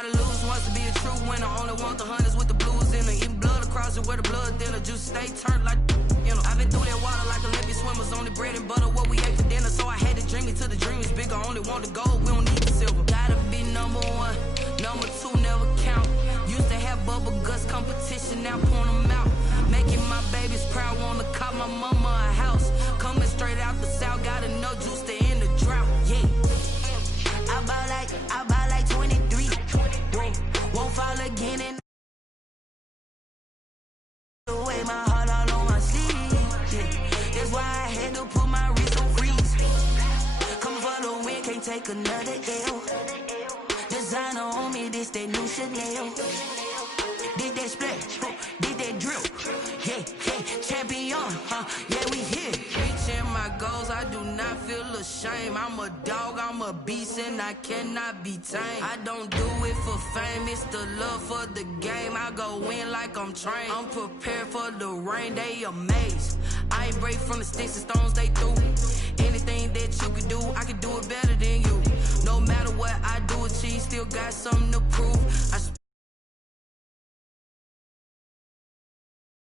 Gotta lose once to be a true winner. Only want the hunters with the blues in her. Eating blood across it where the blood thinner. Juice stay turned like, you know. I've been through that water like Olympic swimmers. Only bread and butter, what we ate for dinner. So I had to dream it till the dream is bigger. Only want the gold, we don't need the silver. Gotta be number one, number two never count. Used to have bubble guts competition, now point them out. Making my babies proud, wanna cop my mama a house. Coming straight out the south, got enough juice to end the drought, yeah. I buy like 23. Whoa, won't fall again and away my heart all on my sleeve. Yeah. That's why I had to put my wrist on freeze. Coming for the win, can't take another L. Designer on me, this that new Chanel. Did that splash, did that drill. Yeah, yeah, champion, yeah, we here. Reaching my goals, I do not feel ashamed. I'm a dog, I'm a beast, and I cannot be tamed. I don't do it for fame, it's the love for the game. I go in like I'm trained. I'm prepared for the rain, they amazed. I ain't break from the sticks and stones they threw. Anything that you could do, I could do it better than you. No matter what I do, achieve, still got something to prove.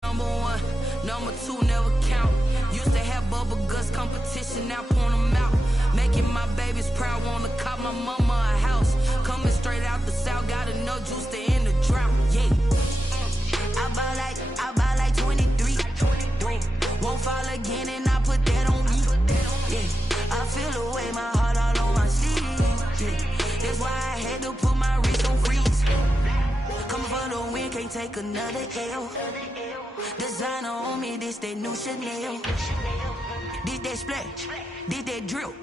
Number one, number two never count. Used to have bubble guts competition, now point them out. Making my babies proud, wanna cop my mama a house. Coming straight out the south, got enough juice to end the drought, yeah. I buy like 23. Whoa, won't fall again and I put that on me. Yeah, I feel away my heart all on my sleeve. Yeah, that's why I had to put my wrist on freeze. Coming for the win, can't take another L. Designer on me, this that new Chanel. Did that splash, did that drill.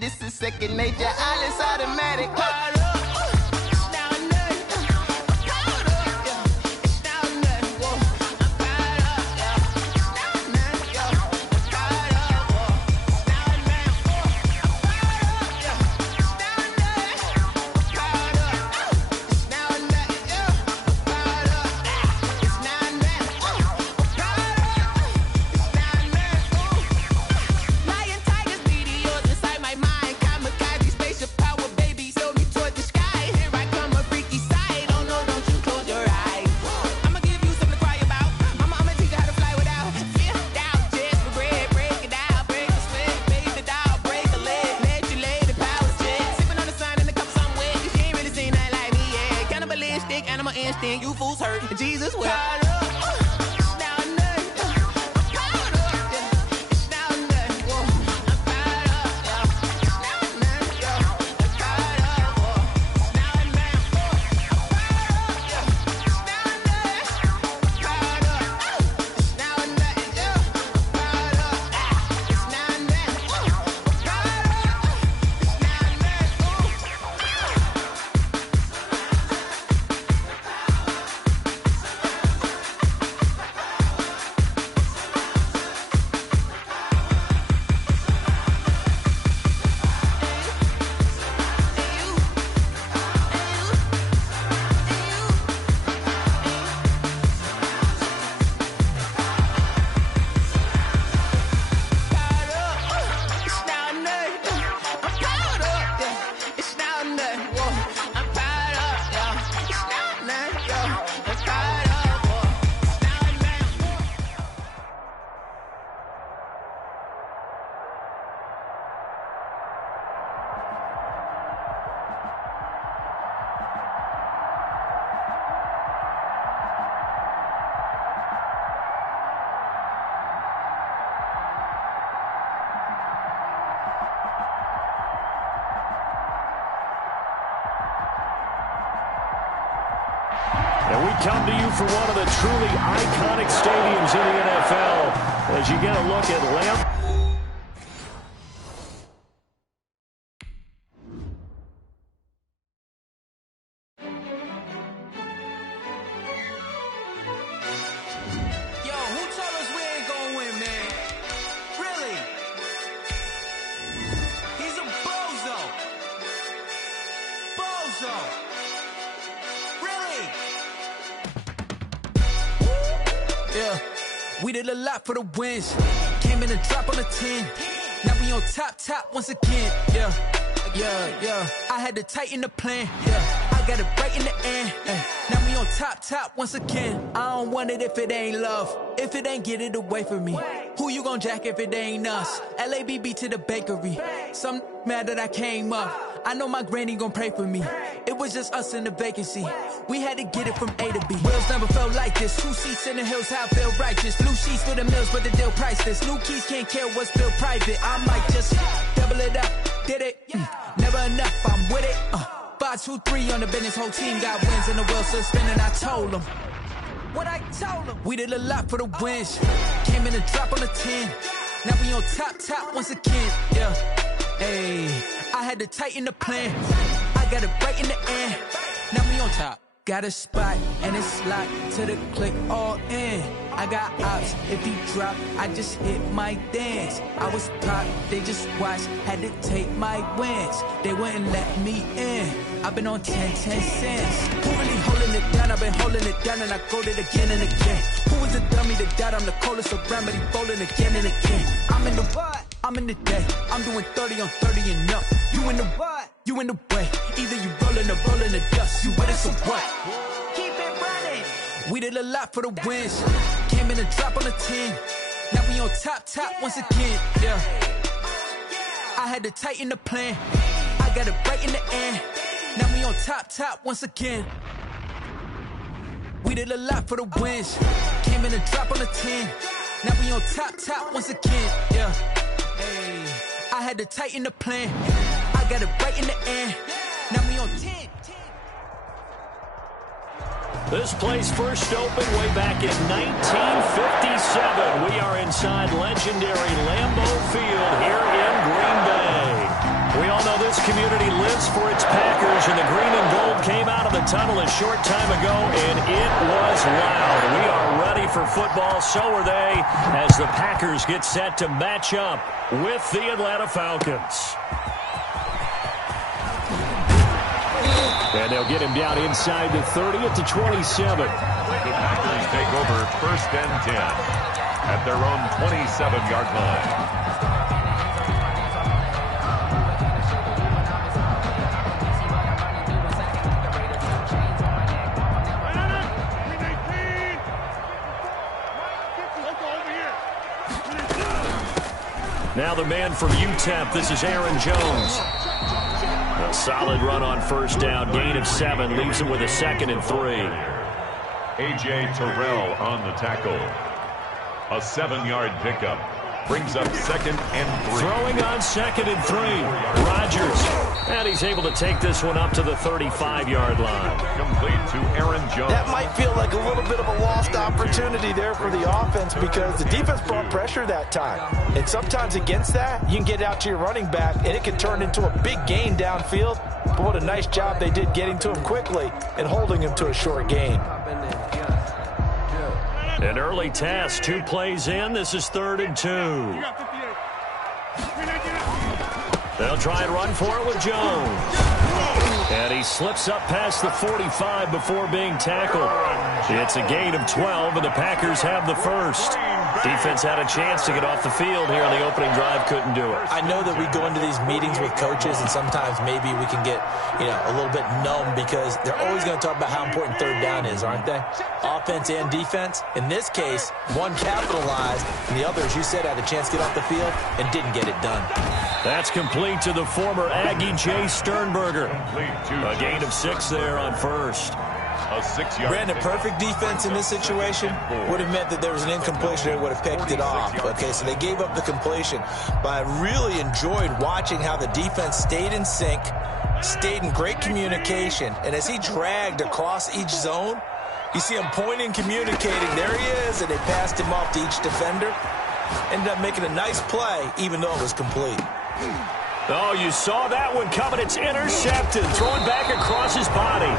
This is second nature, all is automatic. You fools hurt. Jesus will. And we come to you from one of the truly iconic stadiums in the NFL as you get a look at Lamb. Yo, who told us we ain't gonna win, man? Really? He's a bozo. Bozo. Really? Yeah, we did a lot for the wins. Came in a drop on a 10. Now we on top once again. Yeah. I had to tighten the plan. Yeah, I got it right in the end. Now we on top once again. I don't want it if it ain't love. If it ain't, get it away from me. Who you gon' jack if it ain't us? LABB to the bakery. Some mad that I came up. I know my granny gon' pray for me. It was just us in the vacancy. We had to get it from A to B. Wheels never felt like this. 2 seats in the hills, how I feel righteous. Blue sheets for the mills, but the deal priceless. New keys can't care what's built private. I might just double it up. Did it? Never enough, I'm with it. 5, 2, 3 on the business. Whole team got wins and the wheels still spinning. I told them what I told them. We did a lot for the wins. Came in a drop on a 10. Now we on top once again. Yeah. Hey, I had to tighten the plan. I got it right in the end. Now we on top. Got a spot and it's locked to the click all in. I got ops, if he drop, I just hit my dance. I was popped, they just watched, had to take my wins. They wouldn't let me in. I've been on 10 cents. Who really holding it down? I've been holding it down and I go it again and again. Who was the dummy that died? I'm the coldest around, but he bowling again and again. I'm in the what? I'm in the day. I'm doing 30 on 30 and up. You in the what? You in the way. Either you rolling or rolling the dust. You with us or what? Keep it running. We did a lot for the wins. Came in a drop on a 10. Now we on top once again. Yeah. I had to tighten the plan. I got it right in the end. Now we on top once again. We did a lot for the wins. Came in a drop on a 10. Now we on top once again. Yeah. Hey, I had to tighten the plan. I got it right in the end. Now we on 10. This place first opened way back in 1957. We are inside legendary Lambeau Field here in Green Bay. We all know this community lives for its Packers, and the green and gold came out of the tunnel a short time ago, and it was loud. We are ready for football, so are they, as the Packers get set to match up with the Atlanta Falcons. And they'll get him down inside the 30 at the 27. The Packers take over 1st and 10 at their own 27-yard line. Now the man from UTEP, this is Aaron Jones. A solid run on 1st down, gain of 7, leaves him with a 2nd and 3. A.J. Terrell on the tackle. A 7-yard pickup. Brings up 2nd and 3. Throwing on 2nd and 3. Rodgers. And he's able to take this one up to the 35-yard line. Complete to Aaron Jones. That might feel like a little bit of a lost opportunity there for the offense because the defense brought pressure that time. And sometimes against that, you can get out to your running back, and it can turn into a big gain downfield. But what a nice job they did getting to him quickly and holding him to a short gain. An early test, 2 plays in. This is 3rd and 2. They'll try and run for it with Jones. And he slips up past the 45 before being tackled. It's a gain of 12, and the Packers have the first. Defense had a chance to get off the field here on the opening drive, couldn't do it. I know that we go into these meetings with coaches, and sometimes maybe we can get, a little bit numb because they're always going to talk about how important 3rd down is, aren't they? Offense and defense. In this case, one capitalized, and the other, as you said, had a chance to get off the field and didn't get it done. That's complete to the former Aggie Jay Sternberger. A gain of 6 there on 1st. A 6-yard. Brandon, perfect defense in this situation would have meant that there was an incompletion. They would have picked it off. Okay, so they gave up the completion. But I really enjoyed watching how the defense stayed in sync, stayed in great communication, and as he dragged across each zone, You see him pointing, communicating. There he is, and they passed him off to each defender. Ended up making a nice play, even though it was complete. Oh, you saw that one coming. It's intercepted. Thrown back across his body.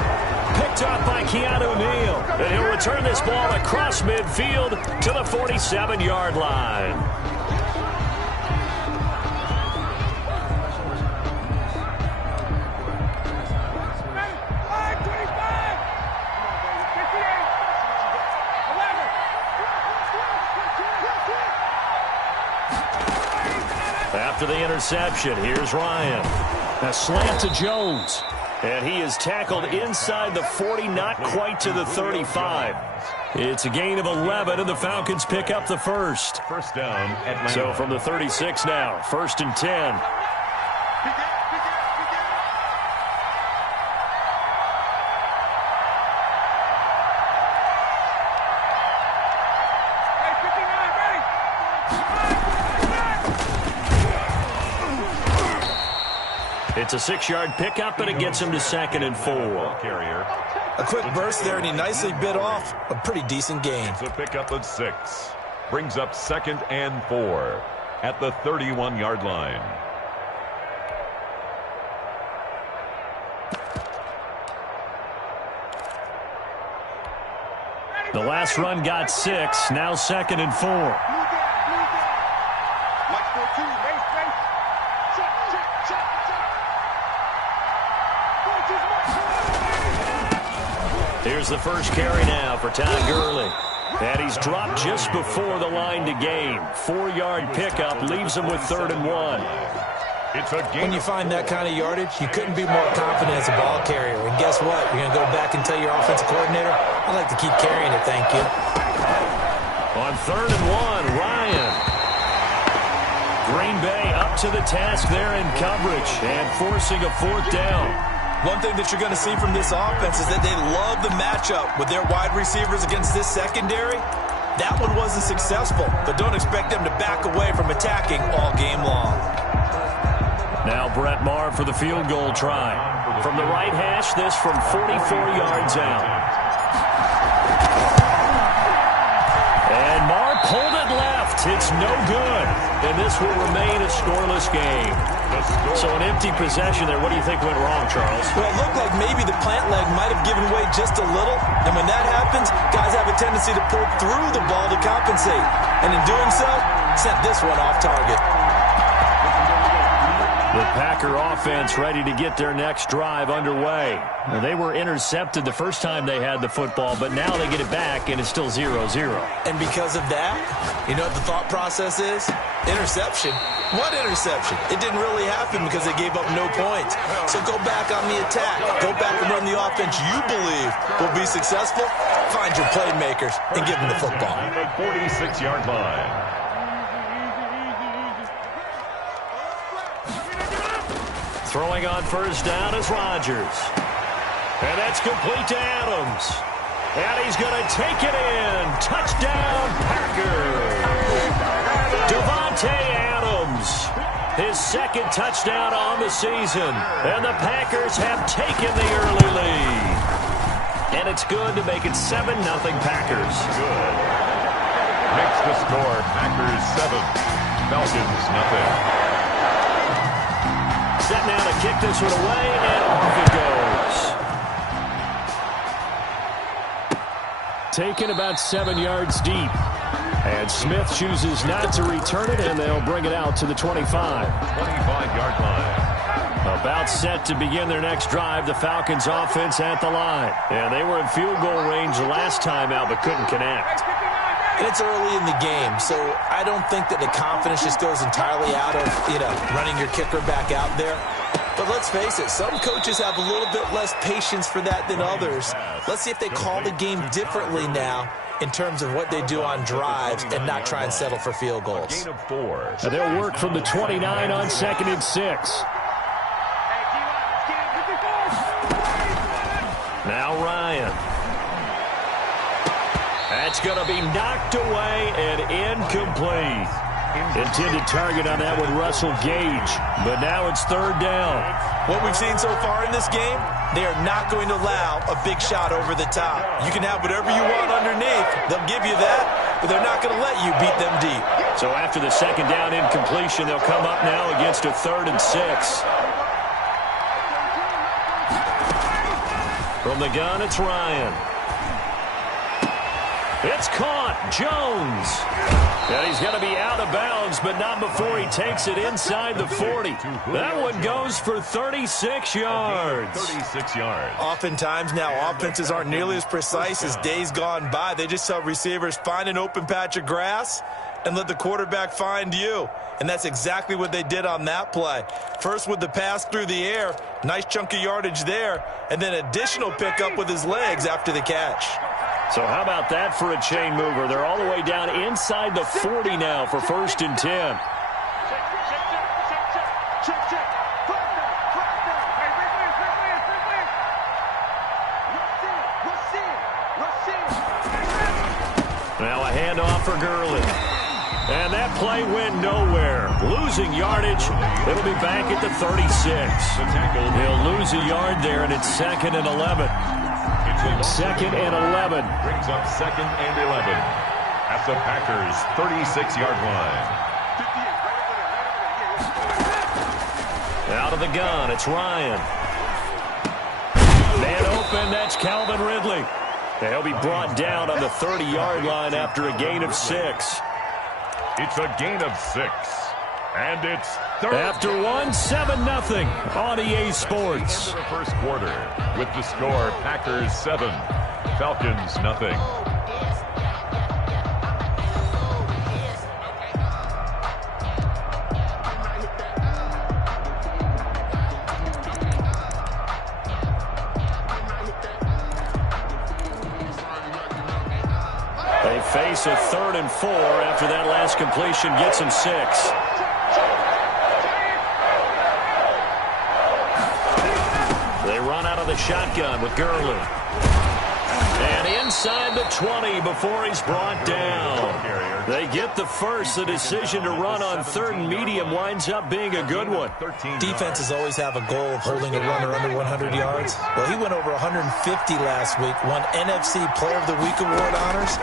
Picked up by Keanu Neal. And he'll return this ball across midfield to the 47-yard line. After the interception, here's Ryan. A slant to Jones. And he is tackled inside the 40, not quite to the 35. It's a gain of 11, and the Falcons pick up the first. First down, Atlanta. So from the 36 now, 1st and 10. It's a 6-yard pickup, and it gets him to 2nd and 4. Carrier. A quick burst there, and he nicely bit off a pretty decent gain. It's a pickup of 6. Brings up 2nd and 4 at the 31-yard line. The last run got 6, now 2nd and 4. Here's the first carry now for Todd Gurley. And he's dropped just before the line to gain. 4-yard pickup leaves him with 3rd and 1. It's a game. When you find that kind of yardage, you couldn't be more confident as a ball carrier. And guess what? You're going to go back and tell your offensive coordinator, I'd like to keep carrying it, thank you. On 3rd and 1, Ryan. Green Bay up to the task there in coverage and forcing a 4th down. One thing that you're going to see from this offense is that they love the matchup with their wide receivers against this secondary. That one wasn't successful, but don't expect them to back away from attacking all game long. Now Brett Maher for the field goal try. From the right hash, this from 44 yards out. And Maher pulled it left. It's no good. And this will remain a scoreless game. So an empty possession there. What do you think went wrong, Charles? Well, it looked like maybe the plant leg might have given way just a little. And when that happens, guys have a tendency to pull through the ball to compensate. And in doing so, sent this one off target. The Packer offense ready to get their next drive underway. Now, they were intercepted the first time they had the football, but now they get it back, and it's still 0-0. And because of that, you know what the thought process is? Interception. What interception? It didn't really happen because they gave up no points. So go back on the attack. Go back and run the offense you believe will be successful. Find your playmakers and give them the football. The 46-yard line. Throwing on first down is Rodgers. And that's complete to Adams. And he's going to take it in. Touchdown, Packers. Davante Adams. His 2nd touchdown on the season. And the Packers have taken the early lead. And it's good to make it 7-0 Packers. Good. Makes the score Packers 7, Falcons nothing. Set now to kick this one away, and off it goes. Taken about 7 yards deep. And Smith chooses not to return it, and they'll bring it out to the 25. 25-yard line. About set to begin their next drive, the Falcons offense at the line. And they were in field goal range the last time out, but couldn't connect. And it's early in the game, so I don't think that the confidence just goes entirely out of, running your kicker back out there. But let's face it, some coaches have a little bit less patience for that than others. Let's see if they call the game differently now in terms of what they do on drives and not try and settle for field goals. Gain of 4. And they'll work from the 29 on 2nd and 6. Now Ryan. That's going to be knocked away and incomplete. Intended target on that one, Russell Gage. But now it's 3rd down. What we've seen so far in this game, they are not going to allow a big shot over the top. You can have whatever you want underneath. They'll give you that, but they're not going to let you beat them deep. So after the second down incompletion, they'll come up now against a 3rd and 6. From the gun, it's Ryan. It's caught. Jones. And he's going to be out of bounds, but not before he takes it inside the 40. That one goes for 36 yards. 36 yards. Oftentimes now, offenses aren't nearly as precise as days gone by. They just tell receivers, find an open patch of grass and let the quarterback find you. And that's exactly what they did on that play. First with the pass through the air, nice chunk of yardage there, and then additional pickup with his legs after the catch. So how about that for a chain mover? They're all the way down inside the 40 now for 1st and 10. Now a handoff for Gurley. And that play went nowhere. Losing yardage. It'll be back at the 36. He'll lose a yard there, and it's 2nd and 11. 2nd and 11. Brings up 2nd and 11 at the Packers' 36-yard line. Out of the gun, it's Ryan. Man open, that's Calvin Ridley. He'll be brought down on the 30-yard line after a gain of 6. It's a gain of 6. And it's 3rd. After 7-0 on EA Sports. Into the first quarter with the score Packers 7, Falcons 0. They face a 3rd and 4 after that last completion gets them 6. They run out of the shotgun with Gurley. And inside the 20 before he's brought down. They get the first. The decision to run on 3rd and medium winds up being a good one. Defenses always have a goal of holding a runner under 100 yards. Well, he went over 150 last week, won NFC Player of the Week award honors.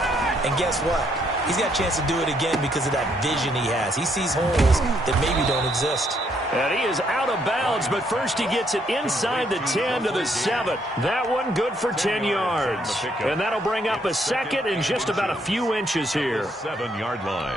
And guess what? He's got a chance to do it again because of that vision he has. He sees holes that maybe don't exist. And he is out of bounds, but first he gets it inside the 10 to the 7. That one good for 10 yards. And that'll bring up a 2nd and just about a few inches here. 7-yard line.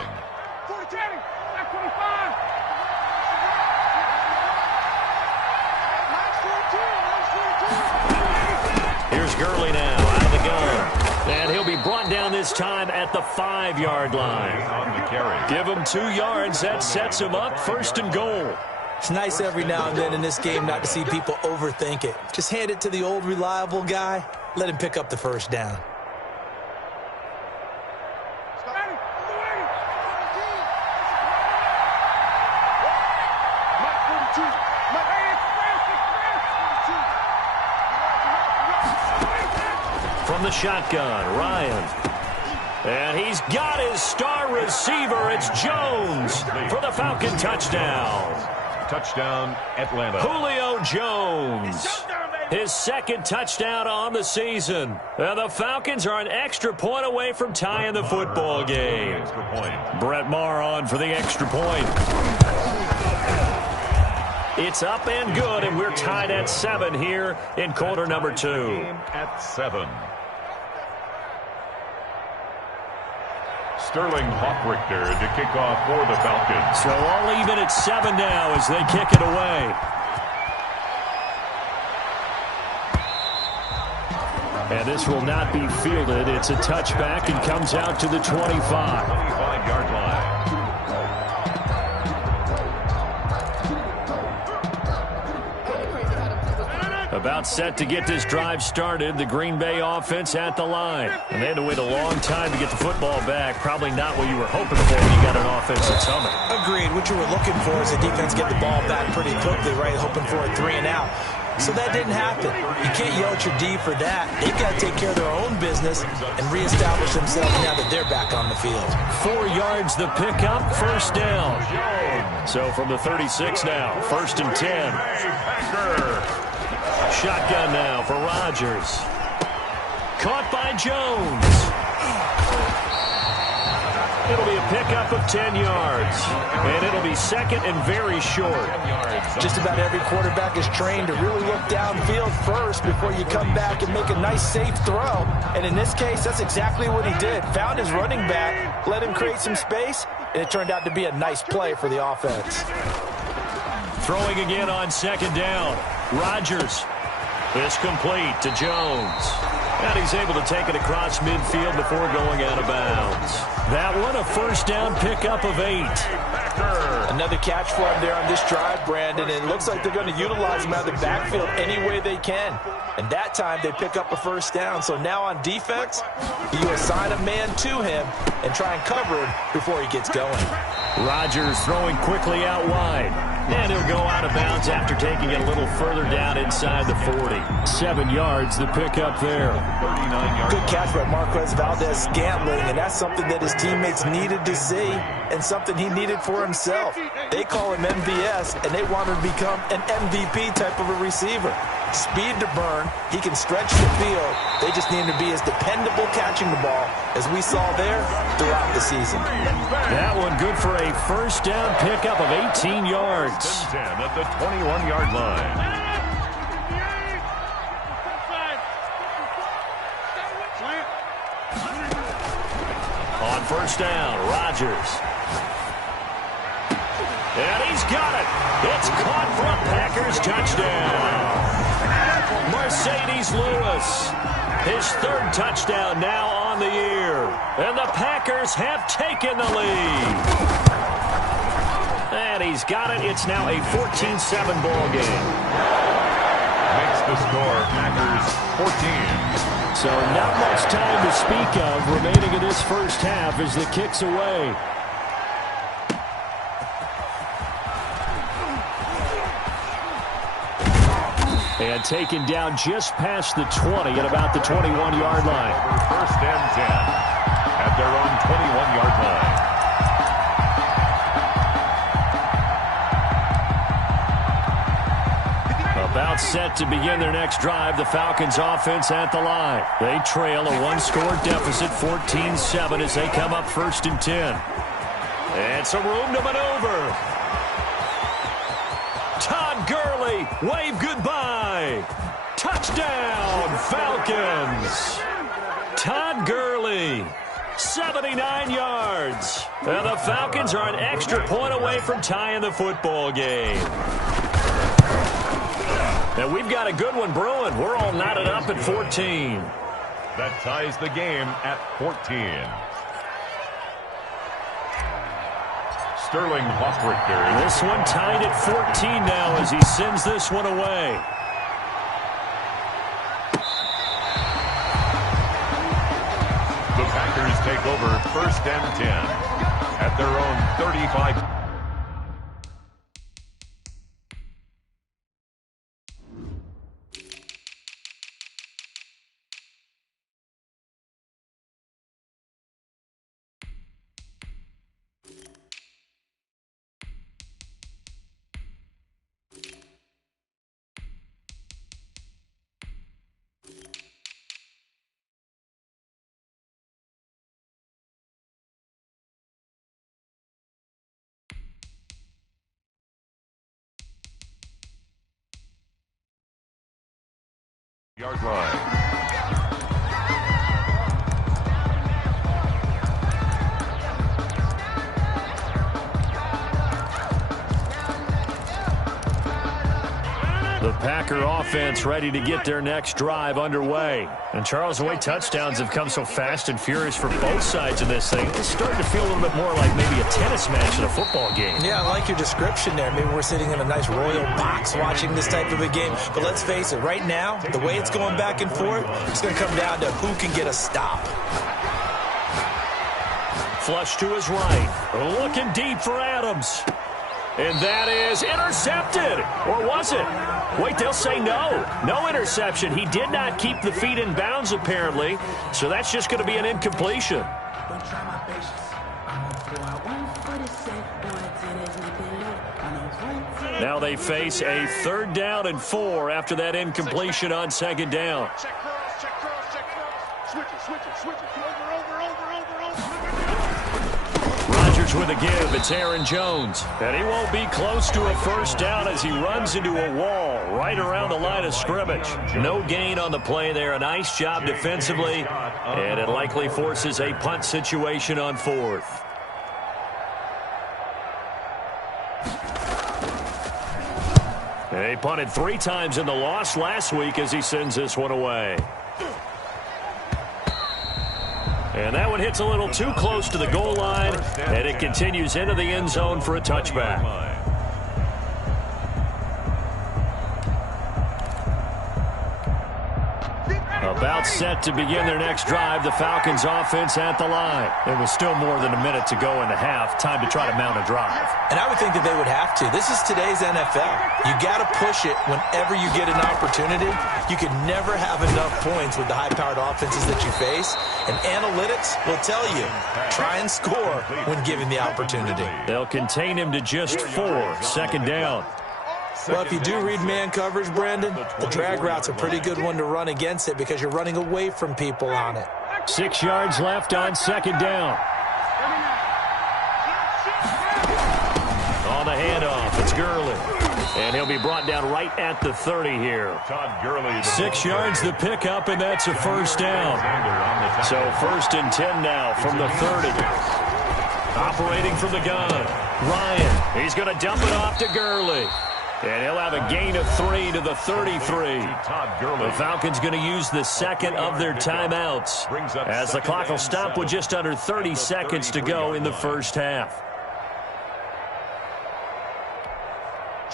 Here's Gurley now out of the gun. And he'll be brought down this time at the 5-yard line. On the carry. Give him 2 yards. That sets him up 1st and goal. It's nice every now and then in this game not to see people overthink it. Just hand it to the old reliable guy. Let him pick up the 1st down. From the shotgun, Ryan. And he's got his star receiver. It's Jones for the Falcon touchdown. Touchdown, Atlanta. Julio Jones. His 2nd touchdown on the season. And the Falcons are an extra point away from tying the football game. Extra point. Brett Maher on for the extra point. It's up and good, and we're tied at 7 here in quarter number 2. At 7. Sterling Hawkrichter to kick off for the Falcons. So all even at 7 now as they kick it away. And this will not be fielded. It's a touchback and comes out to the 25. 25-yard line. About set to get this drive started. The Green Bay offense at the line. And they had to wait a long time to get the football back. Probably not what you were hoping for when you got an offense at Summit. Agreed. What you were looking for is the defense get the ball back pretty quickly, right? Hoping for a 3 and out. So that didn't happen. You can't yell at your D for that. They've got to take care of their own business and reestablish themselves now that they're back on the field. 4 yards the pickup, first down. So from the 36 now, 1st and 10. Shotgun now for Rodgers. Caught by Jones. It'll be a pickup of 10 yards. And it'll be second and very short. Just about every quarterback is trained to really look downfield first before you come back and make a nice, safe throw. And in this case, that's exactly what he did. Found his running back, let him create some space, and it turned out to be a nice play for the offense. Throwing again on 2nd down. Rodgers. This complete to Jones. And he's able to take it across midfield before going out of bounds. That one, a 1st down pickup of 8. Another catch for him there on this drive, Brandon, and it looks like they're going to utilize him out of the backfield any way they can. And that time they pick up a 1st down. So now on defense, you assign a man to him and try and cover him before he gets going. Rodgers throwing quickly out wide. And he'll go out of bounds after taking it a little further down inside the 40. 7 yards, the pickup there. 39 yards. Good catch by Marquez Valdez-Scantling, and that's something that his teammates needed to see and something he needed for himself. They call him MVS, and they want him to become an MVP type of a receiver. Speed to burn. He can stretch the field. They just need him to be as dependable catching the ball as we saw there throughout the season. That one good for a 1st down pickup of 18 yards. 10 at the 21-yard line. On 1st down, Rodgers. And he's got it. It's caught for a Packers touchdown. Mercedes Lewis, his 3rd touchdown now on the year. And the Packers have taken the lead. And he's got it. It's now a 14-7 ball game. Makes the score, Packers 14. So not much time to speak of remaining in this 1st half as the kick's away. And taken down just past the 20 at about the 21-yard line. 1st and 10 at their own 21-yard line. About set to begin their next drive, the Falcons offense at the line. They trail a 1-score deficit, 14-7 as they come up 1st and 10. And some room to maneuver. Todd Gurley, wave goodbye. Touchdown, Falcons. Todd Gurley, 79 yards. And the Falcons are an extra point away from tying the football game. And we've got a good one brewing. We're all knotted up at 14. That ties the game at 14. Sterling Hoffrichter. This one tied at 14 now as he sends this one away. The Packers take over 1st and 10 at their own 35. Yard line. The Packer offense ready to get their next drive underway. And Charles, the way touchdowns have come so fast and furious for both sides of this thing, it's starting to feel a little bit more like maybe a tennis match in a football game. Yeah, I like your description there. Maybe we're sitting in a nice royal box watching this type of a game. But let's face it, right now, the way it's going back and forth, it's going to come down to who can get a stop. Flush to his right. Looking deep for Adams. And that is intercepted. Or was it? Wait, they'll say no. No interception. He did not keep the feet in bounds, apparently. So that's just going to be an incompletion. Now they face a 3rd down and 4 after that incompletion on 2nd down. Rodgers with a give. It's Aaron Jones. And he won't be close to a 1st down as he runs into a wall right around the line of scrimmage. No gain on the play there. A nice job defensively. And it likely forces a punt situation on 4th. They punted 3 times in the loss last week as he sends this one away. And that one hits a little too close to the goal line, and it continues into the end zone for a touchback. About set to begin their next drive, the Falcons offense at the line. There was still more than a minute to go in the half. Time to try to mount a drive. And I would think that they would have to. This is today's NFL. You got to push it whenever you get an opportunity. You can never have enough points with the high-powered offenses that you face. And analytics will tell you, try and score when given the opportunity. They'll contain him to just 4. 2nd down. Well, if you do read man coverage, Brandon, the drag route's a pretty good one to run against it because you're running away from people on it. 6 yards left on 2nd down. On the handoff, it's Gurley. And he'll be brought down right at the 30 here. 6 yards the pickup, and that's a 1st down. So 1st and 10 now from the 30. Operating from the gun, Ryan. He's going to dump it off to Gurley. And he'll have a gain of 3 to the 33. The Falcons going to use the 2nd of their timeouts as the clock will stop with just under 30 seconds to go in the 1st half.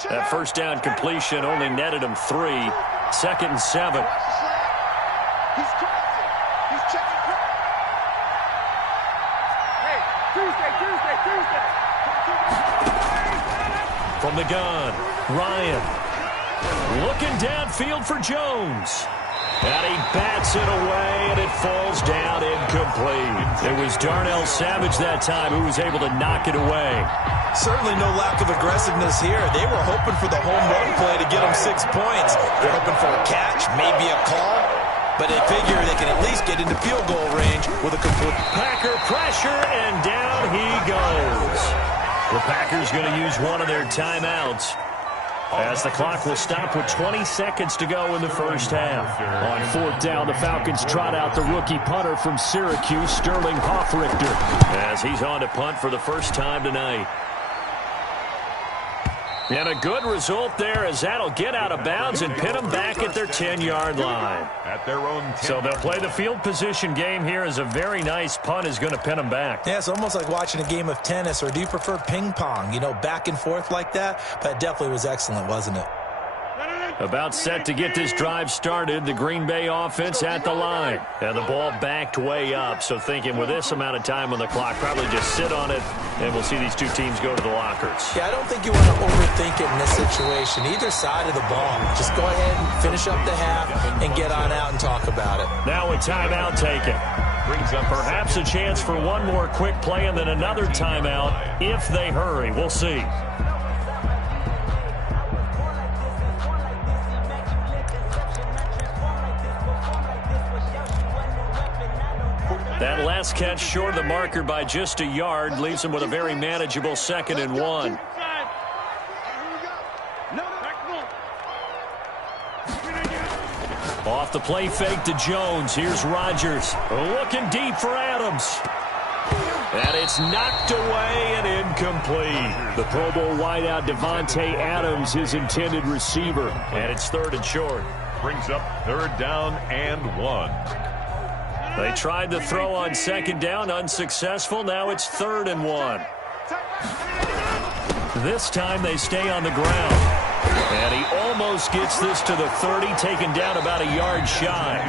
That 1st down completion only netted him 3. 2nd and 7. From the gun, Ryan looking downfield for Jones. And he bats it away, and it falls down incomplete. It was Darnell Savage that time who was able to knock it away. Certainly no lack of aggressiveness here. They were hoping for the home run play to get them 6 points. They're hoping for a catch, maybe a call. But they figure they can at least get into field goal range with a complete. Packer pressure, and down he goes. The Packers going to use one of their timeouts as the clock will stop with 20 seconds to go in the 1st half. On 4th down, the Falcons trot out the rookie punter from Syracuse, Sterling Hoffrichter, as he's on to punt for the 1st time tonight. And a good result there as that'll get out of bounds and pin them back at their 10-yard line. At their own 10. So they'll play the field position game here as a very nice punt is going to pin them back. Yeah, it's almost like watching a game of tennis, or do you prefer ping pong? You know, back and forth like that? But it definitely was excellent, wasn't it? About set to get this drive started, the Green Bay offense at the line. And the ball backed way up, so thinking with this amount of time on the clock, probably just sit on it, and we'll see these two teams go to the lockers. Yeah, I don't think you want to overthink it in this situation. Either side of the ball. Just go ahead and finish up the half and get on out and talk about it. Now a timeout taken. Brings up perhaps a chance for one more quick play and then another timeout if they hurry. We'll see. That last catch short of the marker by just a yard leaves him with a very manageable 2nd and 1. Off the play fake to Jones. Here's Rodgers. Looking deep for Adams. And it's knocked away and incomplete. The Pro Bowl wideout Devontae Adams, his intended receiver. And it's 3rd and short. Brings up 3rd down and 1. They tried to throw on 2nd down, unsuccessful. Now it's 3rd and 1. This time they stay on the ground. And he almost gets this to the 30, taken down about a yard shy.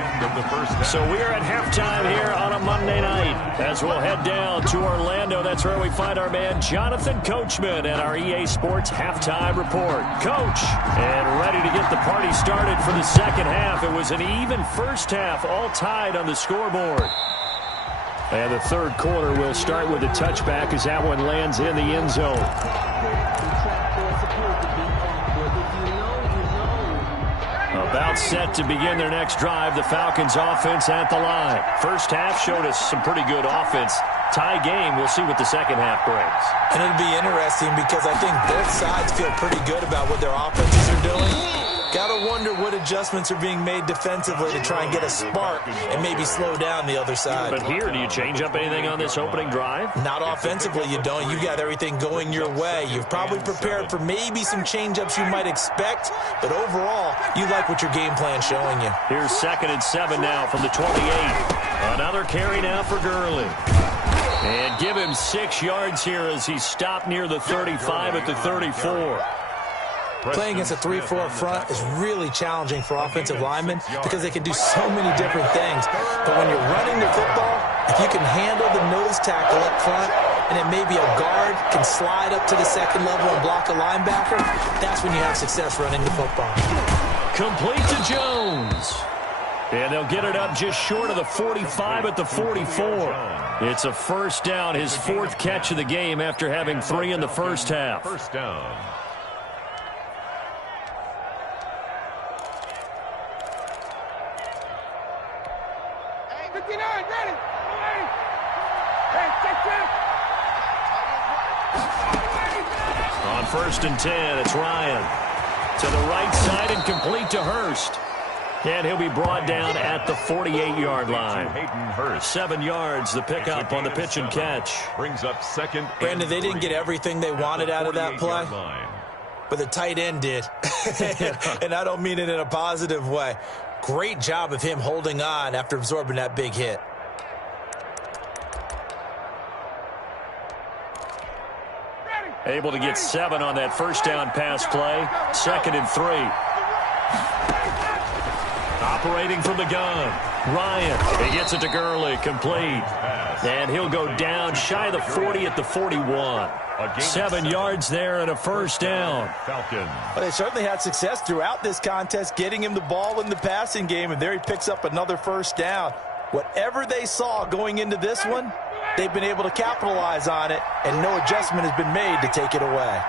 So we are at halftime here on a Monday Monday night as we'll head down to Orlando. That's where we find our man Jonathan Coachman and our EA Sports halftime report. Coach, and ready to get the party started for the second half. It was an even first half, all tied on the scoreboard. And the third quarter will start with a touchback as that one lands in the end zone. About set to begin their next drive, the Falcons offense at the line. First half showed us some pretty good offense. Tie game, we'll see what the second half brings. And it'll be interesting because I think both sides feel pretty good about what their offenses are doing. Gotta wonder what adjustments are being made defensively to try and get a spark and maybe slow down the other side. But here, do you change up anything on this opening drive? Not offensively, you don't. You got everything going your way. You've probably prepared for maybe some change-ups you might expect, but overall, you like what your game plan's showing you. Here's 2nd and 7 now from the 28. Another carry now for Gurley. And give him 6 yards here as he stopped near the 35 at the 34. Playing against a 3-4 front is really challenging for offensive linemen because they can do so many different things. But when you're running the football, if you can handle the nose tackle up front and then maybe a guard can slide up to the second level and block a linebacker, that's when you have success running the football. Complete to Jones. And they'll get it up just short of the 45 at the 44. It's a first down, his 4th catch of the game after having 3 in the first half. First down. On 1st and 10, it's Ryan. To the right side and complete to Hurst. And he'll be brought down at the 48-yard line. 7 yards, the pickup on the pitch and catch. Brings up 2nd. Brandon, they didn't get everything they wanted out of that play, but the tight end did. And I don't mean it in a positive way. Great job of him holding on after absorbing that big hit. Able to get 7 on that first down pass play. 2nd and 3. Operating from the gun. Ryan. He gets it to Gurley. Complete. And he'll go down shy of the 40 at the 41. 7 yards there and a first down. Falcons. Well, they certainly had success throughout this contest getting him the ball in the passing game, and there he picks up another first down. Whatever they saw going into this one, they've been able to capitalize on it, and no adjustment has been made to take it away.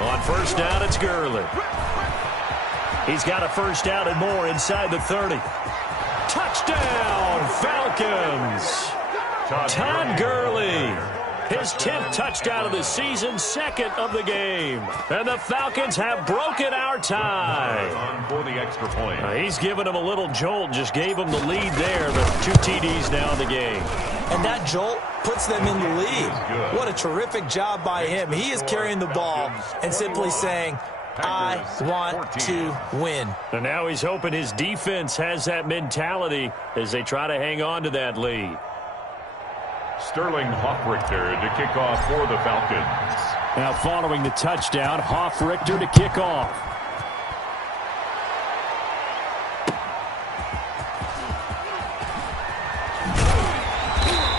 On first down, it's Gurley. He's got a first down and more inside the 30. Touchdown, Falcons! Todd Gurley. His 10th touchdown of the season, 2nd of the game. And the Falcons have broken our tie. For the extra point. He's given them a little jolt, just gave them the lead there. The 2 TDs now in the game. And that jolt puts them in the lead. What a terrific job by him. He is carrying the ball and simply saying, I want to win. And now he's hoping his defense has that mentality as they try to hang on to that lead. Sterling Hoffrichter to kick off for the Falcons. Now following the touchdown, Hoffrichter to kick off.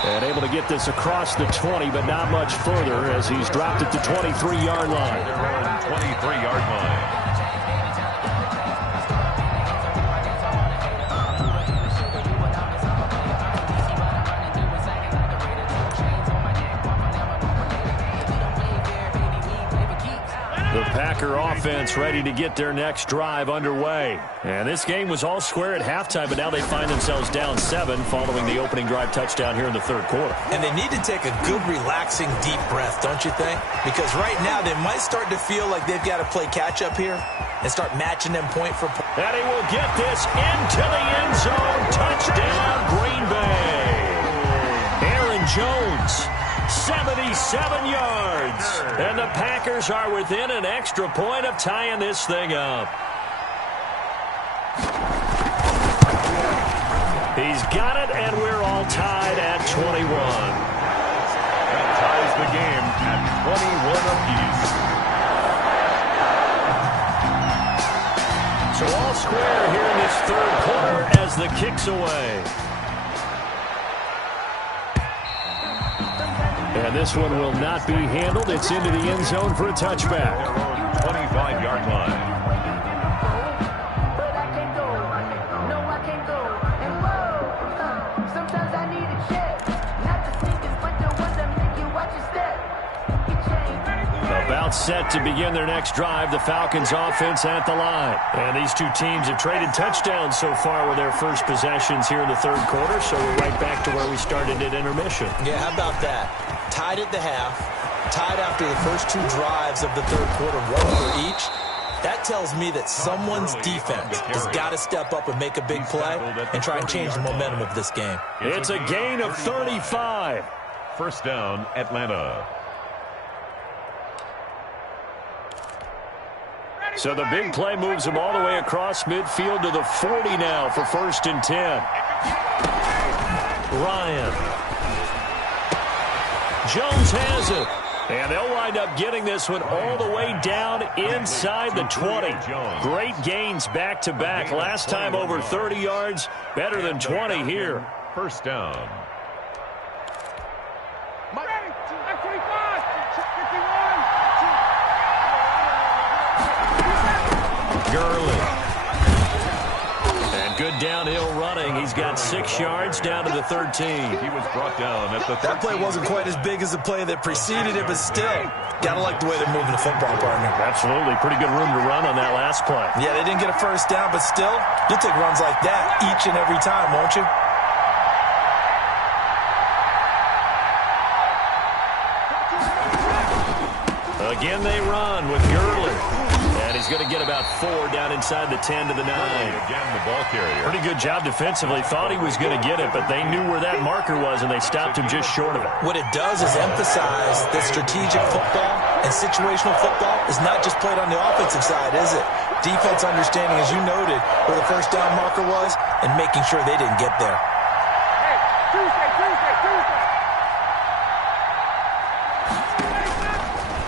And able to get this across the 20, but not much further as he's dropped at the 23-yard line. They're on 23-yard line. The Packer offense ready to get their next drive underway. And this game was all square at halftime, but now they find themselves down 7 following the opening drive touchdown here in the 3rd quarter. And they need to take a good, relaxing, deep breath, don't you think? Because right now they might start to feel like they've got to play catch-up here and start matching them point for point. And he will get this into the end zone. Touchdown, Green Bay. Aaron Jones. 77 yards. And the Packers are within an extra point of tying this thing up. He's got it, and we're all tied at 21. That ties the game at 21 apiece. square here in this third quarter as the kick's away. And this one will not be handled. It's into the end zone for a touchback. 25-yard line. About set to begin their next drive, the Falcons offense at the line. And these two teams have traded touchdowns so far with their first possessions here in the third quarter, so we're right back to where we started at intermission. Yeah, how about that? Tied at the half, tied after the first two drives of the third quarter, one for each. That tells me that someone's defense has got to step up and make a big play and try and change the momentum of this game. It's a gain of 35. First down, Atlanta. So the big play moves him all the way across midfield to the 40 now for 1st and 10. Ryan. Jones has it. And they'll wind up getting this one all the way down inside the 20. Great gains back-to-back. Last time over 30 yards, better than 20 here. First down. Gurley. And good downhill running. He's got 6 yards down to the 13. He was brought down at the 13. That play wasn't quite as big as the play that preceded it, but still, gotta like the way they're moving the football, partner. Absolutely. Pretty good room to run on that last play. Yeah, they didn't get a first down, but still, you'll take runs like that each and every time, won't you? Again, they run with Gurley. And he's going to get about 4 down inside the 10 to the 9. Again, the ball carrier. Pretty good job defensively. Thought he was going to get it, but they knew where that marker was, and they stopped him just short of it. What it does is emphasize that strategic football and situational football is not just played on the offensive side, is it? Defense understanding, as you noted, where the first down marker was and making sure they didn't get there.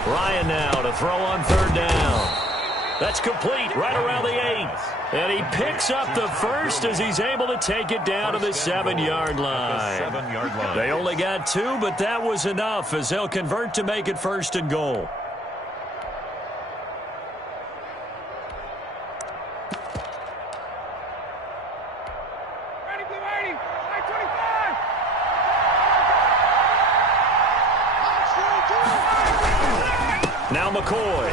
Ryan now to throw on 3rd down. That's complete right around the 8. And he picks up the first as he's able to take it down to the 7-yard line. They only got 2, but that was enough as they'll convert to make it 1st and goal. Now McCoy.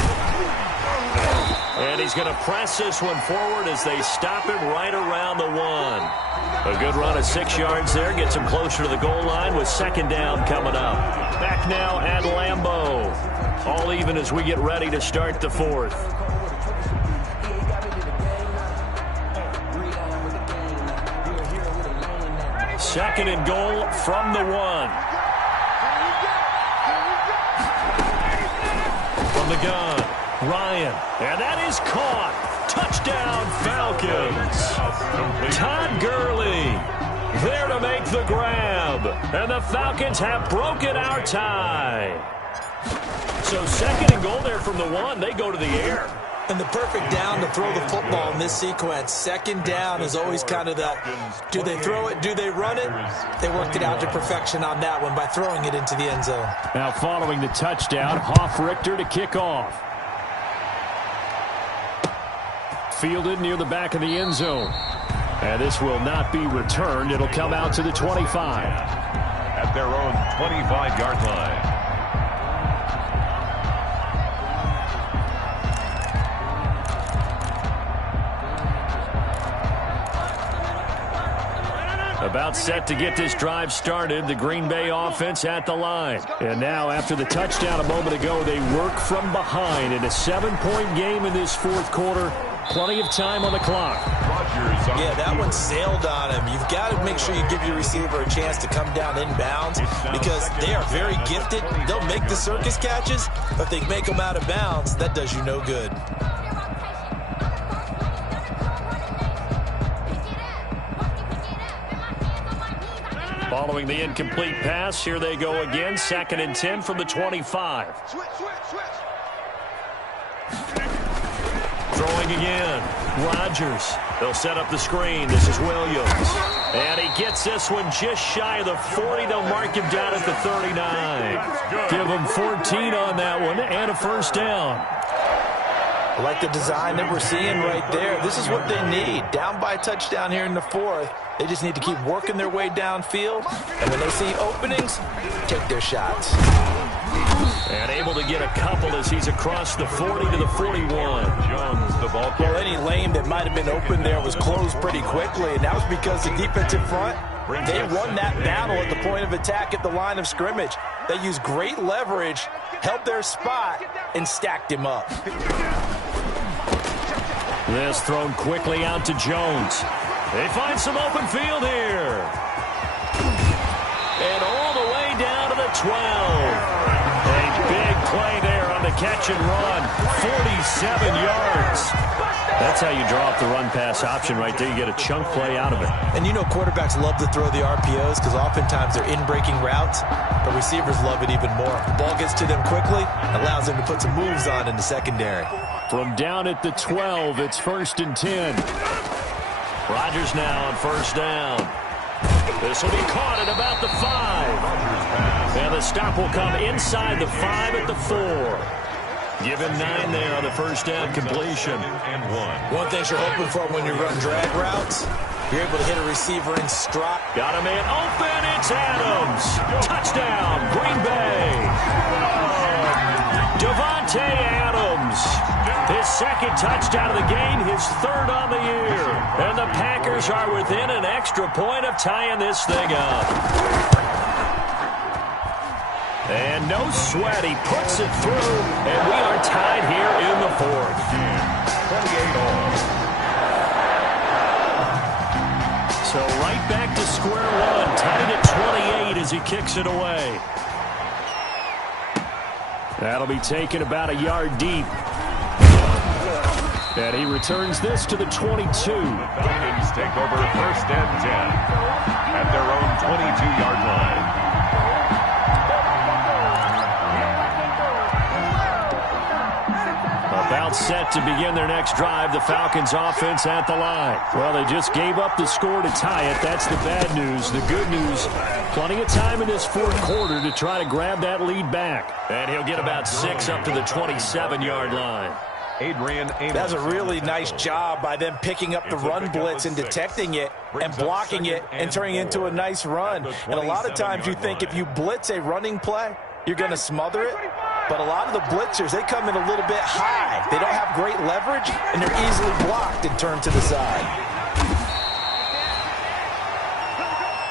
And he's going to press this one forward as they stop him right around the 1. A good run of 6 yards there. Gets him closer to the goal line with 2nd down coming up. Back now at Lambeau. All even as we get ready to start the 4th. Second and goal from the 1. From the gun, Ryan, and that is caught. Touchdown, Falcons. Todd Gurley there to make the grab, and the Falcons have broken our tie. So 2nd and goal there from the 1. They go to the air. And the perfect down to throw the football in this sequence. 2nd down is always kind of that, do they throw it, do they run it? They worked it out to perfection on that one by throwing it into the end zone. Now following the touchdown, Hoff-Richter to kick off. Fielded near the back of the end zone. And this will not be returned. It'll come out to the 25. At their own 25-yard line. About set to get this drive started, the Green Bay offense at the line. And now, after the touchdown a moment ago, they work from behind in a 7-point game in this 4th quarter. Plenty of time on the clock. Yeah, that one sailed on him. You've got to make sure you give your receiver a chance to come down inbounds because they are very gifted. They'll make the circus catches, but if they make them out of bounds, that does you no good. Following the incomplete pass, here they go again. 2nd and 10 from the 25. Throwing again. Rodgers. They'll set up the screen. This is Williams. And he gets this one just shy of the 40. They'll mark him down at the 39. Give him 14 on that one and a first down. I like the design that we're seeing right there. This is what they need. Down by a touchdown here in the fourth. They just need to keep working their way downfield. And when they see openings, take their shots. And able to get a couple as he's across the 40 to the 41. Jones, the ball carrier. Well, any lane that might have been open there was closed pretty quickly, and that was because the defensive front, they won that battle at the point of attack at the line of scrimmage. They used great leverage, held their spot, and stacked him up. This thrown quickly out to Jones. They find some open field here. And all the way down to the 12. A big play there on the catch and run. 47 yards. That's how you draw up the run-pass option right there. You get a chunk play out of it. And you know quarterbacks love to throw the RPOs because oftentimes they're in-breaking routes, but receivers love it even more. The ball gets to them quickly, allows them to put some moves on in the secondary. From down at the 12, it's 1st and 10. Rodgers now on first down. This will be caught at about the 5. And the stop will come inside the 5 at the 4. Give him 9 there on the first down completion. One thing you're hoping for when you run drag routes, you're able to hit a receiver in stride. Got a man open. It's Adams. Touchdown, Green Bay. Devontae Adams. His second touchdown of the game, his 3rd on the year. And the Packers are within an extra point of tying this thing up. And no sweat, he puts it through, and we are tied here in the 4th. 28 all. So right back to square one, tied at 28 as he kicks it away. That'll be taken about a yard deep. And he returns this to the 22. Falcons take over 1st and 10 at their own 22-yard line. About set to begin their next drive, the Falcons offense at the line. Well, they just gave up the score to tie it. That's the bad news. The good news, plenty of time in this 4th quarter to try to grab that lead back. And he'll get about 6 up to the 27-yard line. That's a really nice job by them picking up the run blitz and detecting it and blocking it and turning it into a nice run. And a lot of times you think if you blitz a running play, you're going to smother it. But a lot of the blitzers, they come in a little bit high. They don't have great leverage, and they're easily blocked and turned to the side.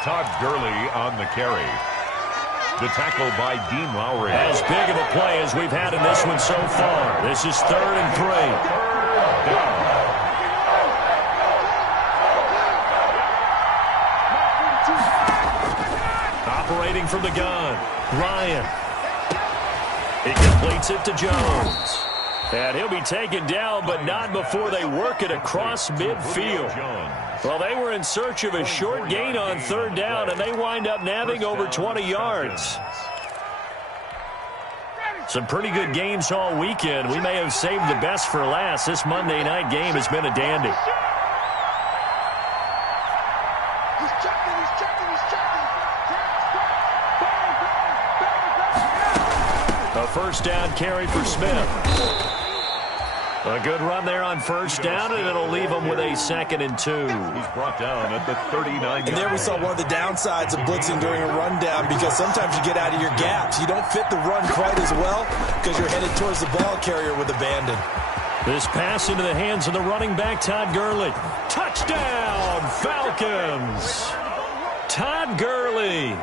Todd Gurley on the carry. The tackle by Dean Lowry. As big of a play as we've had in this one so far. This is 3rd and 3. Operating from the gun, Ryan. He completes it to Jones. And he'll be taken down, but not before they work it across midfield. Well, they were in search of a short gain on 3rd down, and they wind up nabbing over 20 yards. Some pretty good games all weekend. We may have saved the best for last. This Monday night game has been a dandy. A first down carry for Smith. A good run there on first down, and it'll leave them with a 2nd and 2. He's brought down at the 39. And there we saw one of the downsides of blitzing during a rundown, because sometimes you get out of your gaps. You don't fit the run quite as well because you're headed towards the ball carrier with abandon. This pass into the hands of the running back, Todd Gurley. Touchdown, Falcons! Todd Gurley,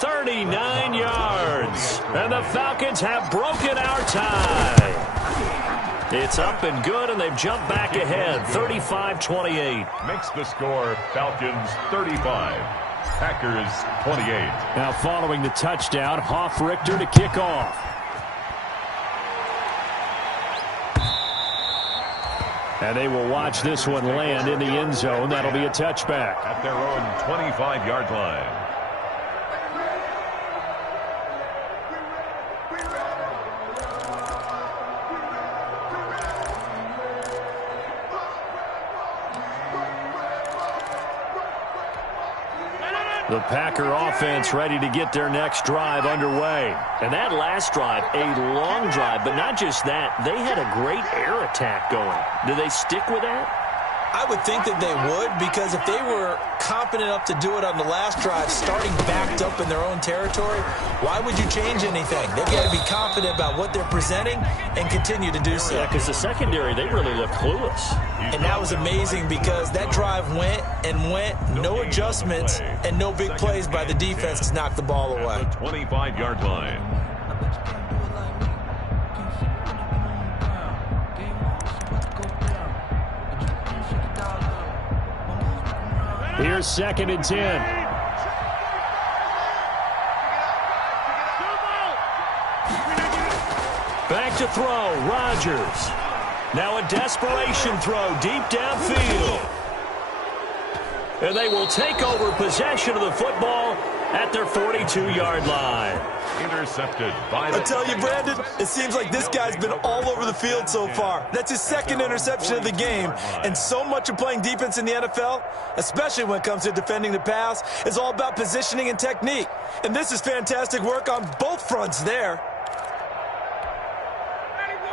39 yards. And the Falcons have broken our tie. It's up and good, and they've jumped back ahead, 35-28. Makes the score Falcons 35, Packers 28. Now following the touchdown, Hoff-Richter to kick off. And they will watch this one land in the end zone. That'll be a touchback. At their own 25-yard line. The Packer offense ready to get their next drive underway. And that last drive, a long drive, but not just that. They had a great air attack going. Do they stick with that? I would think that they would, because if they were confident enough to do it on the last drive, starting backed up in their own territory, why would you change anything? They've got to be confident about what they're presenting and continue to do so. Yeah, because the secondary, they really looked clueless. And that was amazing because that drive went and went, no adjustments, and no big plays by the defense to knock the ball away. At the 25-yard line. Here's 2nd and 10. Back to throw, Rodgers. Now a desperation throw deep downfield. And they will take over possession of the football at their 42-yard line. Intercepted by I tell you, Brandon, it seems like this guy's been all over the field so far. That's his 2nd interception of the game. And so much of playing defense in the NFL, especially when it comes to defending the pass, is all about positioning and technique. And this is fantastic work on both fronts there.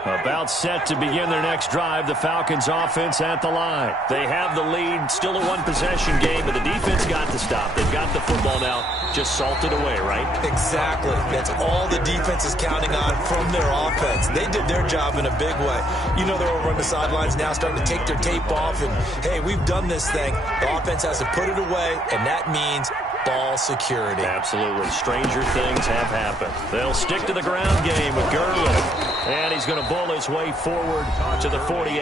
About set to begin their next drive, the Falcons offense at the line. They have the lead, still a one-possession game, but the defense got to stop. They've got the football now, just salted away, right? Exactly. That's all the defense is counting on from their offense. They did their job in a big way. You know, they're over on the sidelines now starting to take their tape off, and, hey, we've done this thing. The offense has to put it away, and that means ball security. Absolutely. Stranger things have happened. They'll stick to the ground game with Gurley. And he's going to bull his way forward to the 48.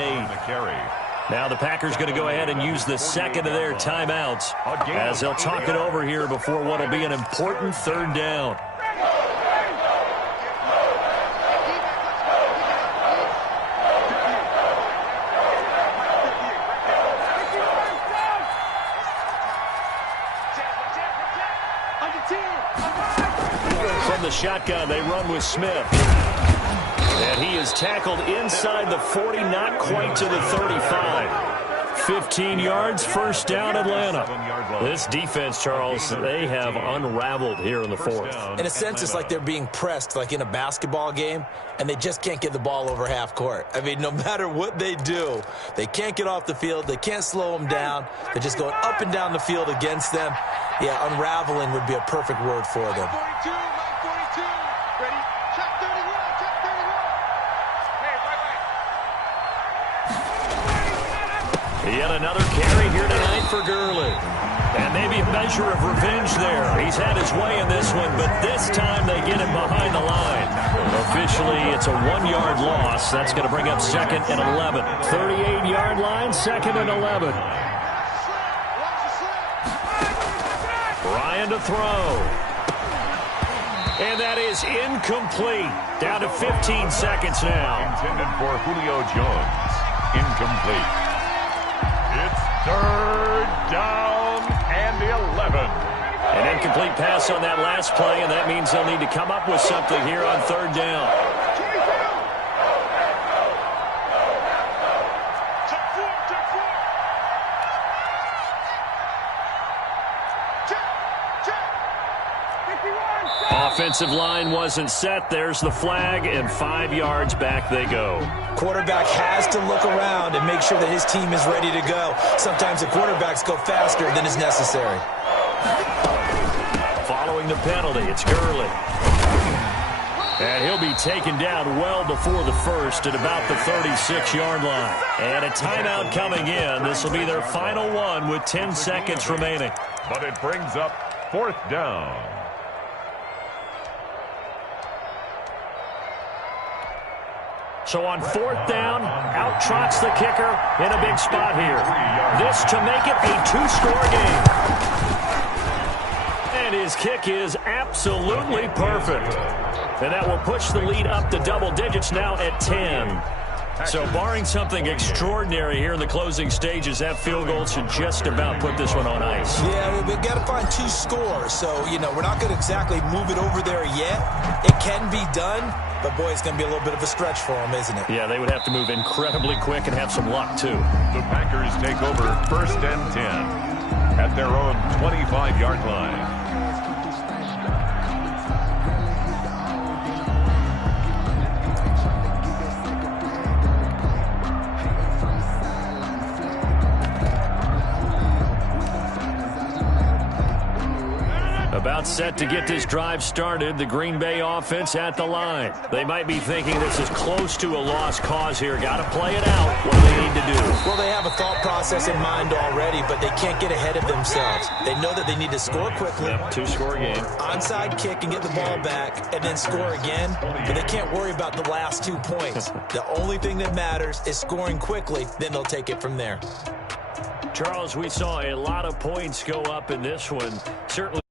Now the Packers going to go ahead and use the second of their timeouts as they'll talk it over here before what will be an important 3rd down. From the shotgun, they run with Smith. And he is tackled inside the 40, not quite to the 35. 15 yards, 1st down, Atlanta. This defense, Charles, they have unraveled here in the 4th. In a sense, it's like they're being pressed, like in a basketball game, and they just can't get the ball over half court. I mean, no matter what they do, they can't get off the field. They can't slow them down. They're just going up and down the field against them. Yeah, unraveling would be a perfect word for them. Yet another carry here tonight for Gurley. And maybe a measure of revenge there. He's had his way in this one, but this time they get him behind the line. Officially, it's a 1-yard loss. That's going to bring up 2nd and 11. 38-yard line, 2nd and 11. Ryan to throw. And that is incomplete. Down to 15 seconds now. Intended for Julio Jones. Incomplete. It's 3rd down and 11. An incomplete pass on that last play, and that means they'll need to come up with something here on 3rd down. Offensive line wasn't set. There's the flag, and 5 yards back they go. Quarterback has to look around and make sure that his team is ready to go. Sometimes the quarterbacks go faster than is necessary. Following the penalty, it's Gurley. And he'll be taken down well before the 1st at about the 36-yard line. And a timeout coming in. This will be their final one with 10 seconds remaining. But it brings up 4th down. So on 4th down, out trots the kicker in a big spot here. This to make it a 2-score game. And his kick is absolutely perfect. And that will push the lead up to double digits now at 10. So barring something extraordinary here in the closing stages, that field goal should just about put this one on ice. Yeah, we've got to find 2 scores. So, you know, we're not going to exactly move it over there yet. It can be done, but, boy, it's going to be a little bit of a stretch for them, isn't it? Yeah, they would have to move incredibly quick and have some luck, too. The Packers take over 1st and 10. at their own 25-yard line. About set to get this drive started, the Green Bay offense at the line. They might be thinking this is close to a lost cause here. Got to play it out. What do they need to do? Well, they have a thought process in mind already, but they can't get ahead of themselves. They know that they need to score quickly. Yep, two-score game. Onside kick and get the ball back and then score again, but they can't worry about the last 2 points. The only thing that matters is scoring quickly, then they'll take it from there. Charles, we saw a lot of points go up in this one. Certainly.